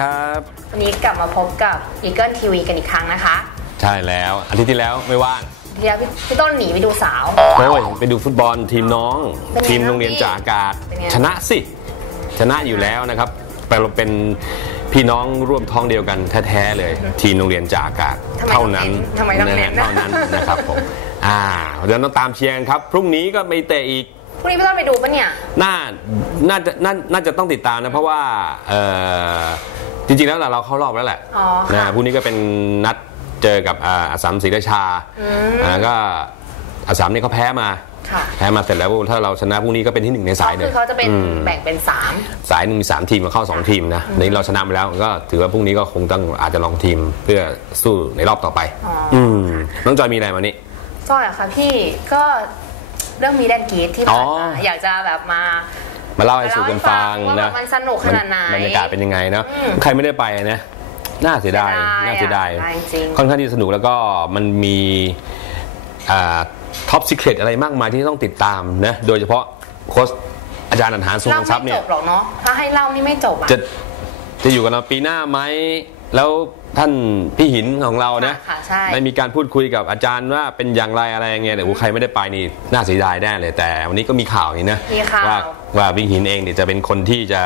วัสดีครับวันนี้กลับมาพบกับ Eagle TV กันอีกครั้งนะคะ ใช่แล้วอาทิตย์ที่แล้วไม่ว่างที่แล้วพี่พี่ต้นหนีไปดูสาวโอ้ยไปดูฟุตบอลทีมน้องเป็นไงทีมโรงเรียนบ้างพี่จากอากาศเป็นไงชนะสิ ชนะอยู่แล้วนะครับแต่เราเป็นพี่น้องร่วมท้องเดียวกันแท้ๆเลย ทีมโรงเรียนจากอากาศทำไมเท่านั้นทำไมต้องเน้นเท่านั้นนะครับผมอ่าเดี๋ยวต้องตามเชียร์กันครับ พรุ่งนี้ก็ไปเตะอีก พรุ่งนี้พี่ต้นไปดูปะเนี่ย น่า น่าจะน่าน่าจะต้องติดตามนะ เพราะว่าเอ่อจริงๆ แล้วเราเข้ารอบแล้วแหละอ๋อค่ะนะพรุ่งนี้ก็เป็นนัดเจอกับอ่าอาสามศรีราชาอืมอ่าก็อาสามนี่เขาแพ้มา ค่ะ แพ้มาเสร็จแล้วถ้าเราชนะพรุ่งนี้ก็เป็นที่หนึ่งในสายเลคืยอเขาจะเป็นอืม แบ่งเป็นสาม สายหนึ่งมีสามทีมมาเข้าสองทีมนะในนี้เราชนะไปแล้วก็ถือว่าพรุ่งนี้ก็คงต้องอาจจะลองทีมเพื่อสู้ในรอบต่อไป อ๋ออืมน้องจอยมีอะไรมานี้ก็อะค่ะพี่ก็ เรื่องมีแดนกรีดที่ผ่านอ๋มาออยากจะแบบมามาเล่าให้สู่กันฟังว่านะมันสนุกขนาดไหนบรรยากาศเป็นยังไงเนาะอืมใครไม่ได้ไปนะน่าเสียดายเสียดายน่าเสียดายอะจริงค่อนข้างที่สนุกแล้วก็มันมีท็อปซิเครตอะไรมากมายที่ต้องติดตามนะโดยเฉพาะโค้ชอาจารย์อันหารทรงเล่าทรัพย์ไม่เนี่จยบหรอกเนาะถ้าให้เล่านี่ไม่จบอะจะจะอยู่กับเราปีหน้าไหมแล้ว ท่านพี่หินของเรานะค่ะใช่ ได้มีการพูดคุยกับอาจารย์ว่าเป็นอย่างไรอะไรอย่างเงี้ยแต่ว่าใครไม่ได้ไปนี่น่าเสียดายแน่เลยแต่วันนี้ก็มีข่าวนี่นะมีข่าว ว่าว่าพี่หินเองเนี่ยจะเป็นคนที่จะ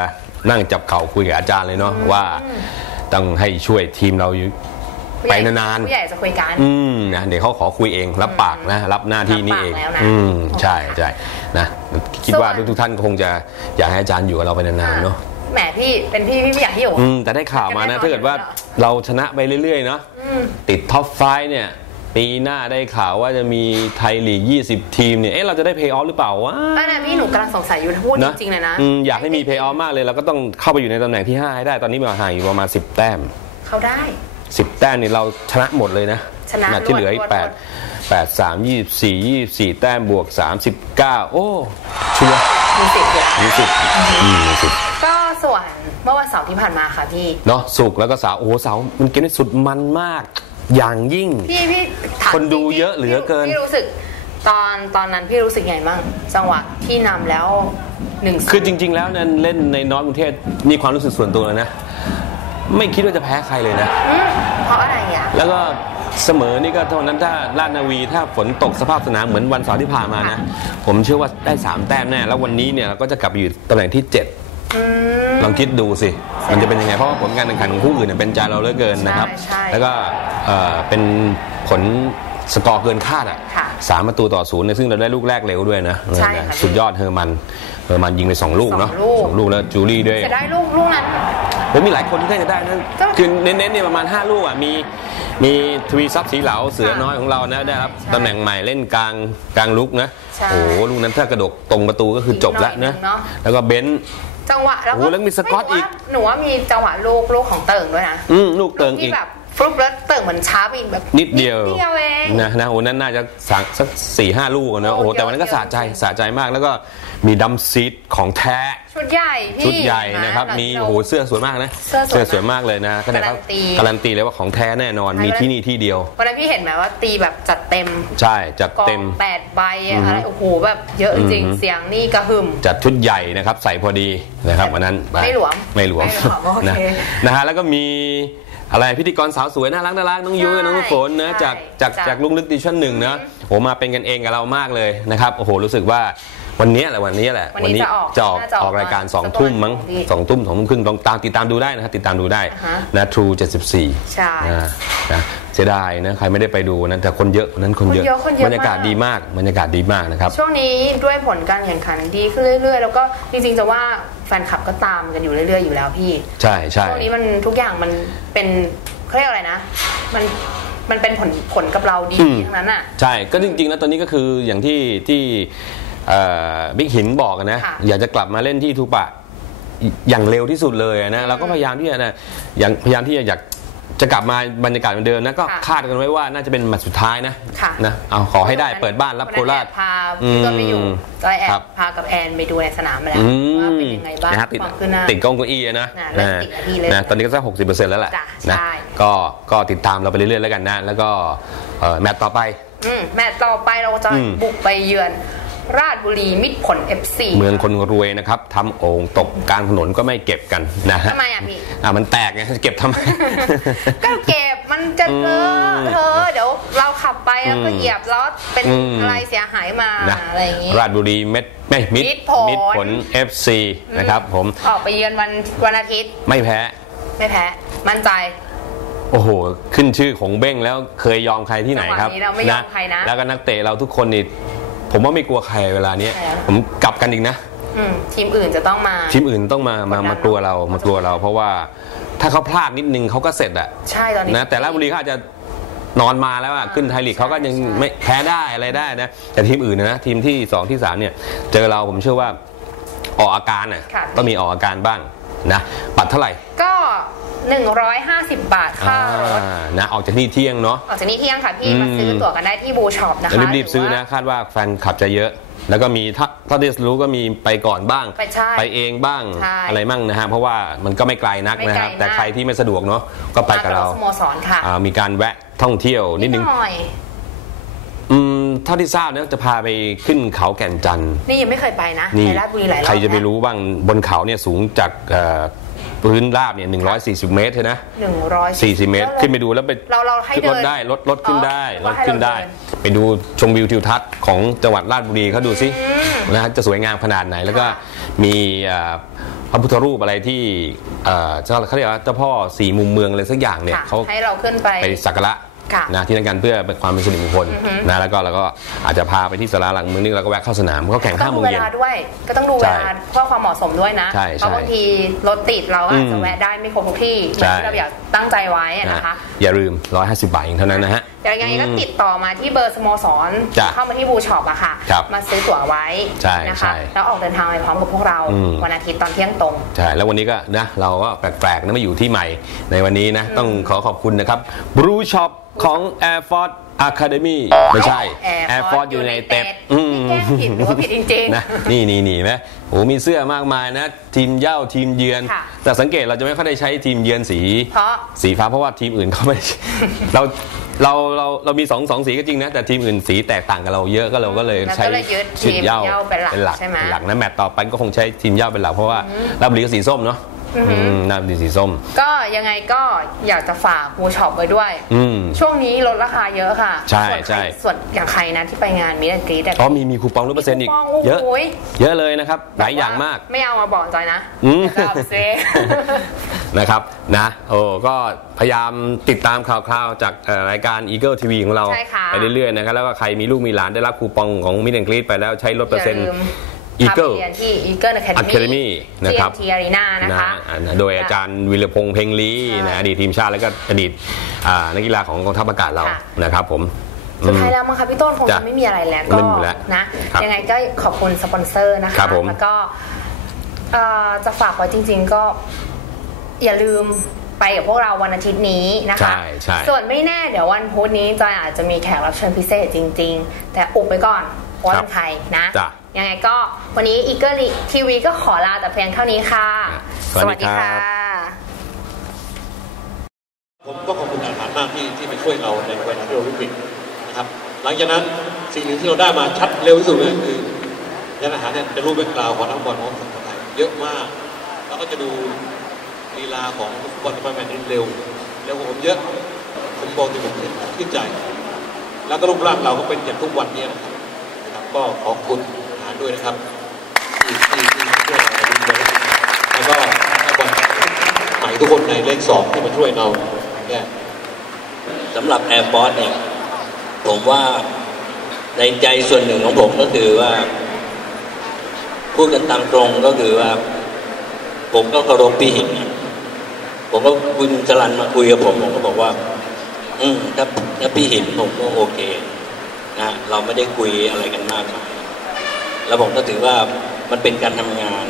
นั่งจับเข่าคุยกับอาจารย์เลยเนาะว่าต้องให้ช่วยทีมเราอยู่ผู้ใหญ่ไปนานผู้ใหญ่จะคุยกันๆอืมนะเดี๋ยวเขาขอคุยเองรับปากนะ รับหน้าที่นี้เอง รับปากแล้วนะอืมใช่ใช่นะคิดว่าส่วน ทุกๆท่านคงจะอยากให้อาจารย์อยู่กับเราไปนานๆเนาะ แหมพี่เป็นพี่พี่ไม่อยากให้อยู่ อืมแต่ได้ข่าวมาจะได้นะนอนถ้าเกิดว่าอยู่แล้วเราชนะไปเรื่อยๆเนาะอืมติดท็อปไฟเนี่ยปีหน้าได้ข่าวว่าจะมีไทยลีก 20 ทีมเนี่ย เอ๊ะ เราจะได้เพย์ออฟหรือเปล่าวะนั่นนะพี่หนูกำลังสงสัยอยู่พูดจริงๆเลยนะอืมอยากให้มีเพย์ออฟมากเลย เราก็ต้องเข้าไปอยู่ในตำแหน่งที่ 5 ให้ได้ ตอนนี้มาห่างอยู่ประมาณ 10 แต้ม เขาได้ 10 แต้มนี่เราชนะหมดเลยนะ ชนะแมตช์ที่เหลืออีรกวด8 8 3 24 24 แต้มบวก 39 โอ้ ชัวร์มีสิทธิ์อยู่มีสิทธิ์อืมมีสิทธิ์ก็ ส่วนเมื่อวันเสาร์ที่ผ่านมาค่ะพี่ เนาะสุกร์แล้วก็เสาร์โอ้โหเสาร์มันเกมที่สุดมันมาก อย่างยิ่ง พี่พี่ถามคนดูจริงๆเยอะเหลือเกิน พี่รู้สึกตอนตอนนั้นพี่รู้สึกไงบ้างจังหวะที่นำแล้วหนึ่งคือจริง ๆ แล้วเนี่ยเล่นในน้อยกรุงเทพมีความรู้สึกส่วนตัวเลยนะ ไม่คิดว่าจะแพ้ใครเลยนะ อืมเพราะอะไรอะ แล้วก็เสมอนี่ก็เท่านั้นถ้าลาดนาวีถ้าฝนตกสภาพสนามเหมือนวันเสาร์ที่ผ่านมานะ ผมเชื่อว่าได้ 3 แต้มแน่ แล้ววันนี้เนี่ยเราก็จะกลับไปอยู่ตำแหน่งที่ 7 อืม ลองคิดดูสิ มันจะเป็นยังไง เพราะว่าผลการแข่งขันของคู่อื่นเนยเป็นใจเราเหลือเกินนะครับ ใช่ใช่แล้วก็เอ่อเป็นผลสกอร์เกินคาดอะค่ะสามประตูต่อศูนย์เนี่ยซึ่งเราได้ลูกแรกเร็วด้วยนะใช่ค่ะ สุดยอดเฮอร์มันเฮอร์มันยิงไปสองลูกเนาะสองลูกสองลูกแล้วจูลี่ด้วย จะได้ลูกลูกนั้น ผมมีหลายคนที่น่าจะได้นะก็คือเน้นๆเนี่ยประมาณ 5 ลูกอะมีมีทวีทรัพย์สีเหลาเสือค่ะน้อยของเรานะได้รับใช่ตำแหน่งใหม่เล่นกลางกลางลุกนะใช่โอ้โหลูกนั้นถ้ากระดกตรงประตูก็คือจบแล้วนะ อีกหน่อยหนึ่งเนอะแล้วก็เบนซ์ จังหวะแล้วโอ้โหแล้วมีสก๊อตอีก หนูว่ามีจังหวะลูกลูกของเติ่งด้วยนะอืมลูกเติงอีที่ก แบบฟลุปแล้วเติ่งเหมือนช้าไปอีกแบบนิดเดียวนิดเดียวเอง นะนะโอ้นั้นน่าจะสักสักสี่ห้าลูกอะนะโอ้โอ้โหเยอะแต่วันนั้นก็เยอะสะใจจริงสะใจมากแล้วก็มีดัมซีดของแท้ ชุดใหญ่พี่ชุดใหญ่นะครับะมีเราโอ้โหเสื้อสวยมากนะเสื้อสวยสวยมากเลยนะก็ได้เขาการันตีการันตีเลยว่าของแท้แน่นอนมีที่นี่ที่เดียววันนั้นพี่เห็นไหมว่าตีแบบจัดเต็ม ใช่จัดกอเต็งมแปดใบอือฮึอะไรโอ้โหแบบเยอะจริงอือฮึเสียงนี่กระหึ่มจัดชุดใหญ่นะครับใส่พอดีนะครับวันนั้นไม่หลวมไม่หลวมไม่หลวมโอเคนะนะฮะแล้วก็มีอะไรพิธีกรสาวสวยน่ารักน่ารักน้องยุ้ยใช่น้องน้ำฝนนะใช่จากจากจากจากลุงลึกดิชั่นหนึ่งนะโหมาเป็นกันเองกับเรามากเลยนะครับโอ้โหรู้สึกว่า วันนี้แหละวันนี้แหละวันนี้จะออกจะออกน่าจะออกออกรายการมาสองทุ่มมั้งสักประมาณพี่สองทุ่มสองทุ่มครึ่งลองตามติดตามดูได้นะครับติดตามดูได้อ่าฮะนะ True 74ใช่นะนะเสียดายนะใครไม่ได้ไปดูนะแต่คนเยอะวันนั้นคนเยอะคนเยอะคนเยอะบรรยากาศมากดีมากบรรยากาศดีมากนะครับช่วงนี้ด้วยผลการแข่งขันดีขึ้นเรื่อย ๆ แล้วก็จริงๆจะว่าแฟนคลับก็ตามกันอยู่เรื่อย ๆ อยู่แล้วพี่ ใช่ใช่ช่วงนี้มันทุกอย่างมันเป็นเขาเรียกอะไรนะ มันมันเป็นผลผลกับเราดีอืมทั้งนั้นอะใช่ก็จริงๆแล้วตอนนี้ก็คืออย่างที่ที่ บิ๊กหินบอกนะค่ะอยากจะกลับมาเล่นที่ทูปะอย่างเร็วที่สุดเลยนะเราก็พยายามที่จะนะอย่างพยายามที่จะอยากจะกลับมาบรรยากาศเหมือนเดิมนะก็ค่ะคาดกันไว้ว่าน่าจะเป็นแมตช์สุดท้ายนะค่ะนะเอาขอให้ได้เปิดบ้านรับโคราชวันนั้นแอบพาพี่ต้นไปอยู่อืมจอยแอครับบพากับแอนไปดูในสนามมาแล้วอืว่าเป็นมยังไงบ้างนะฮะติดความคืบหน้าติดกล้องเก้าอี้นะน่ะเริ่มติดแล้วพี่เริ่มนะตอนนี้ก็สักหกสิบเปอร์เซ็นต์แล้วแหละจ้ะนะใช่ก็ก็ติดตามเราไปเรื่อยๆแล้วกันนะ แล้วก็เอ่อแมตช์ต่อไปอืมแมตช์ต่อไปเราจะอืมบุกไปเยือน ราชบุรีมิตรผล FC เมืองคนรวยนะครับทำโอ่งตกกลางถนนก็ไม่เก็บกันนะฮะทำไมอะพี่อะมันแตกไงเก็บทำไม ก็เก็บมันจะเลอะอืมเธอเดี๋ยวเราขับไปแล้วก็อืมเหยียบล้อเป็นอืม อะไรเสียหายมานะอะไรอย่างงี้ ราชบุรีเม็ดไม่มิดมิตรผล มิดผล FC นะครับผมออกไปเยือนวันวันอาทิตย์ไม่แพ้ ไม่แพ้ มั่นใจ โอ้โห ขึ้นชื่อของเบ้งแล้วเคยยอมใครที่ไหนครับจังหวะนี้เราไม่ยอมใครนะ แล้วก็นักเตะเราทุกคนนี่ ผมว่าไม่กลัวใครเวลาเนี้ยใช่แล้วผมกลับกันอีกนะอืมทีมอื่นจะต้องมา ทีมอื่นต้องมามากดดันมากลัวเรามากลัวเรา เพราะว่าถ้าเขาพลาดนิดนึงเขาก็เสร็จอะใช่ตอนนี้นะแต่ราชบุรีเขาอาจจะนอนมาแล้วอะขึ้นไทยลีกเขาก็ยังใช่ไม่แพ้ได้อะไรได้นะแต่ทีมอื่นนะทีมที่สองที่สามเนี่ย เจอเราผมเชื่อว่าออกอาการอะค่ะต้องมีออกอาการบ้างนะบัตรเท่าไหร่ก็ 150 บาทค่ารถอ่านะออกจากนี่เที่ยงเนาะ ออกจากนี้เที่ยงค่ะพี่อืม มาซื้อตั๋วกันได้ที่บูช็อปนะคะรีบรีบๆซื้อหนะว่า คาดว่าแฟนคลับจะเยอะ แล้วก็มีถ้าถ้าที่รู้ก็มีไปก่อนบ้าง ไปใช่เองบ้างใช่อะไรมั่งนะฮะเพราะว่ามันก็ไม่ไกลนักไม่นะไกลครับแต่มากใครที่ไม่สะดวกเนาะก็ไปกับเรามถสโมสรค่ะอ่ามีการแวะท่องเที่ยวนิดนึงหน่อย อืมเท่าที่ทราบนะจะพาไปขึ้นเขาแก่นจันทร์นี่ยังไม่เคยไปนะนี่ในราชบุรีหลายรอบใครจะไปแล้ว รู้บ้างบนเขาเนี่ยสูงจากเอ่อ พื้นราบเนี่ย140 เมตรเลยนะหนึ่งร้อย40 เมตร ขึ้นไปดูแล้วไปเราเราให้ขึ้นเดิรถนได้รถรถขึ้นอ๋อได้ว่ารถให้ขึ้นได้เราเดินไปดูชมวิวทิวทัศน์ของจังหวัดราชบุรีเขาดูสินะฮะจะสวยงามขนาดไหนแล้วก็ค่ะมีเอ่อพระพุทธรูปอะไรที่เอ่อเจ้าเขาเรียกว่าเจ้าพ่อสี่มุมเมืองอะไรสักอย่างเนี่ยค่ะเขาให้เราขึ้นไป ไปสักการะ ค่ะนะที่นั่นกันเพื่อเป็นความเป็นสิริมงคลนะแล้วก็เราก็อาจจะพาไปที่สาราหลังเมืองนี่เราก็แวะเข้าสนามเขาแข่งต้ห้าองโมดูงเวเย็นลาด้วยก็ต้องดูเวใช่ลาเพื่อความเหมาะสมด้วยนะใช่เพราะใช่บางทีรถติดเราอาจจะอืมแวะได้ไม่ครบทุกที่เหมืใช่อนที่เราอยากตั้งใจไว้อะนะนะคะอย่าลืม 150 บาทเองเท่านั้นนะฮะ เดี๋ยวยังไงก็ติดต่อมาที่เบอร์สโมสรจ้ะเข้ามาที่บูช็อปอะค่ะครับมาซื้อตั๋วไว้ใช่นะใช่คะแล้วออกเดินทางไปพร้อมกับพวกเราอืมวันอาทิตย์ตอนเที่ยงตรงใช่แล้ววันนี้ก็นะเราก็แปลกๆนะมาอยู่ที่ใหม่ในวันนี้นะต้องขอขอบคุณนะครับ Blue Shop ของ Air Force Academy ไม่ใช่ Air Force United อืมนี่แก้ผิดหรือว่าผิดจริงๆนะนี่นี่นี่ไหมโอ้มีเสื้อมากมายนะ ทีมเหย้าทีมเยือนค่ะแต่สังเกตเราจะไม่ค่อยได้ใช้ทีมเยือนสีเพราะสีฟ้าเพราะว่าทีมอื่นเขาไม่เรา เราเราเรามีสองสองสีก็จริงนะ แต่ทีมอื่นสีแตกต่างกับเราเยอะก็เราก็เลยแล้วก็ใช้เลยยึดชุดทีมเหย้าเหย้าเป็นหลักเป็นหลักใช่ไหม เป็นหลักนะแมตต์ต่อไปก็คงใช้ทีมเหย้าเป็นหลักเพราะว่าราชบุรีก็สีส้มเนาะ อืมราชบุรีสีส้ม ก็ยังไงก็อยากจะฝากบูช็อปไว้ด้วยอืมช่วงนี้ลดราคาเยอะค่ะ ใช่ส่วนครใช่ส่วนอย่างใครนะที่ไปงานมิสกรีดอ๋อมีมีคูปองลดเปอร์เซ็นต์อีก เยอะเยอะเลยนะครับ หลายอย่างมาก ไม่เอามาบอกจอยนะอืมเดี๋ยวจะเอาไปซื้อนะครับนะโอ้ก็พยายามติดตามข่าวคราวจากเอ่อรายการ Eagle TV ของเราใช่ค่ะไปเรื่อยๆนะครับแล้วก็ใครมีลูกมีหลานได้รับคูปองของมิดแอนกรีดไปแล้วใช้ลดเปอร์เซ็นต์ ย่าลืม Eagle พาไปเรียนที่ Eagle Academy Academy นะครับ TNT Arena นะคะอ่าโดยอาจารย์วิรพงษ์เพ็งลีใช่นะอดีตทีมชาติแล้วก็อดีตอ่านักกีฬาของกองทัพอากาศเราค่ะนะครับผมสุดท้ายแล้วมั้งคะพี่ต้นคงจ้ะจะไม่มีอะไรแล้วไม่ก็มีแล้วนะครับยังไงก็ขอบคุณสปอนเซอร์นะคะครับผมแล้วก็เอ่อจะฝากไว้จริง ๆก็อย่าลืมไปกับพวกเราวันอาทิตย์นี้นะคะใช่ใช่ส่วนไม่แน่เดี๋ยววันพุธนี้จอยอาจจะมีแขกรับเชิญพิเศษจริง ๆ แต่อุบไปก่อนว่า ครับเป็นใครนะจ้ะยังไงก็วันนี้อีเกิลทีวีก็ขอลาแต่เพียงเท่านี้ค่ะ สวัสดีครับผมก็ขอบคุณอาหารมากที่ที่มาช่วยเราในวันที่โอลิมปิกนะครับ หลังจากนั้นสิ่งหนึ่งที่เราได้มาชัดเร็วที่สุดเลยคือยันอาหารเนี่ยจะรู้แบ็กกราวด์ของนักบอลของสังคมไทยเยอะมาก แล้วก็จะดูลีลาของฟุตบอลที่มาแมนนี้เร็วเร็วกว่าผมเยอะผมบอกที่ผมขึ้นใจ แล้วก็รูปร่างเราก็เป็นอย่างทุกวันนี้นะครับนะครับ ก็ขอบคุณอาหารด้วยนะครับที่ที่ที่ช่วยเราในวันนี้แล้วก็นักบอลใหม่ทุกคนในเลขสองที่มาช่วยเราเนี่ยสำหรับแอร์ o อ t เนี่ยผมว่าในใจส่วนหนึ่งของผมก็คือว่า พูดกันตามตรงก็คือว่า ผมก็เคารพพี่หินผมก็คุณจรันมาคุยกับผมผมก็บอกว่า อืมถ้าถ้าพี่หินผมก็โอเค นะเราไม่ได้คุยอะไรกันมากมายแล้วผมก็ถือว่ามันเป็นการทำงาน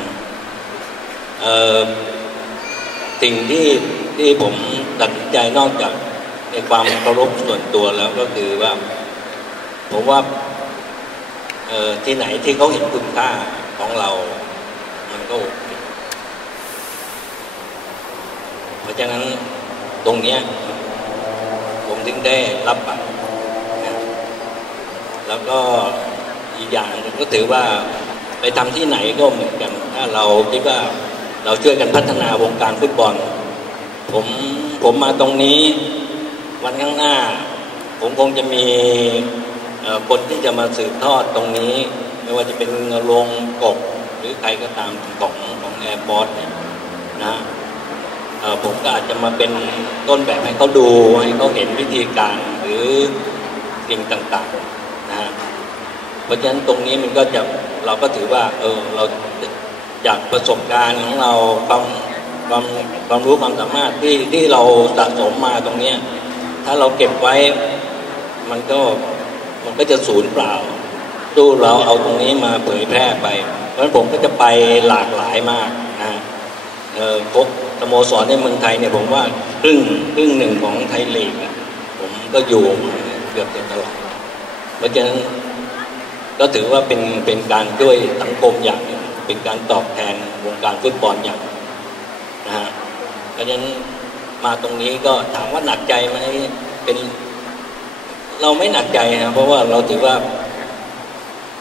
สิ่งที่ที่ผมตัดสินใจนอกจากในความเคารพส่วนตัวแล้วก็คือว่าผมว่าเอ่อที่ไหนที่เขาเห็นคุณค่าของเรา มันก็โอเคเพราะฉะนั้นตรงเนี้ยผมถึงได้รับบัตร แล้วก็อีกอย่างก็ถือว่าไปทำที่ไหนก็เหมือนกัน ถ้าเราคิดว่าเราช่วยกันพัฒนาวงการฟุตบอล ผมผมมาตรงนี้วันข้างหน้า ผมคงจะมีคนที่จะมาสืบทอดตรงนี้ ไม่ว่าจะเป็นโรงกบหรือใครก็ตามของของแอร์พอร์ตเนี่ยนะผมก็อาจจะมาเป็นต้นแบบให้เขาดูให้เขาเห็นวิธีการหรือสิ่งต่างๆ เพราะฉะนั้นตรงนี้มันก็จะเราก็ถือว่า เออเราจากประสบการณ์ของเราความความความรู้ความสามารถที่ที่เราสะสมมาตรงเนี้ยถ้าเราเก็บไว้ มันก็มันก็จะสูญเปล่าดูเราเอาตรงนี้มาเผยแพร่ไป เพราะฉะนั้นผมก็จะไปหลากหลายมากนะเออพบสโมสรในเมืองไทยเนี่ยผมว่าครึ่งครึ่งหนึ่งของไทยลีกผมก็อยู่เกือบจะตลอดเพราะฉะนั้น ก็ถือว่าเป็นเป็นการช่วยสังคมอย่างหนึ่งเป็นการตอบแทนวงการฟุตบอลอย่างหนึ่นะฮะเพราะฉะนั้นมาตรงนี้ก็ถามว่าหนักใจไหมเป็นเราไม่หนักใจนะเพราะว่าเราถือว่า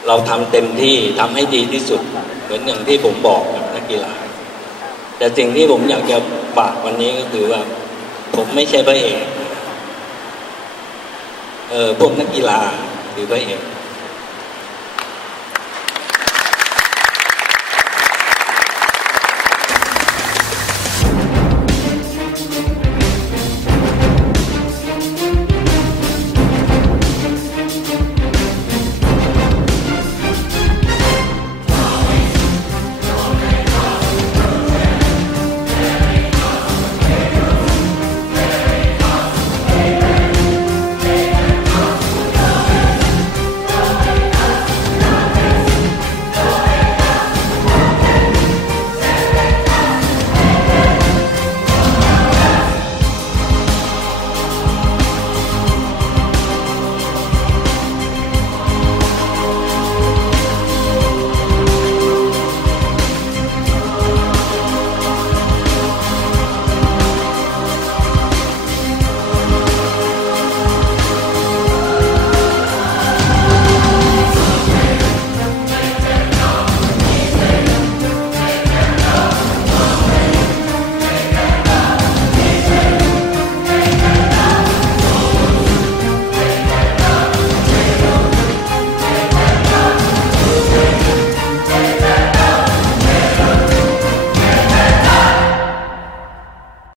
เราทำเต็มที่ทำให้ดีที่สุด เหมือนอย่างที่ผมบอกกับนักกีฬาแต่สิ่งที่ผมอยากจะฝากวันนี้ก็คือว่า ผมไม่ใช่พระเอกเออพวกนักกีฬาคือพระเอก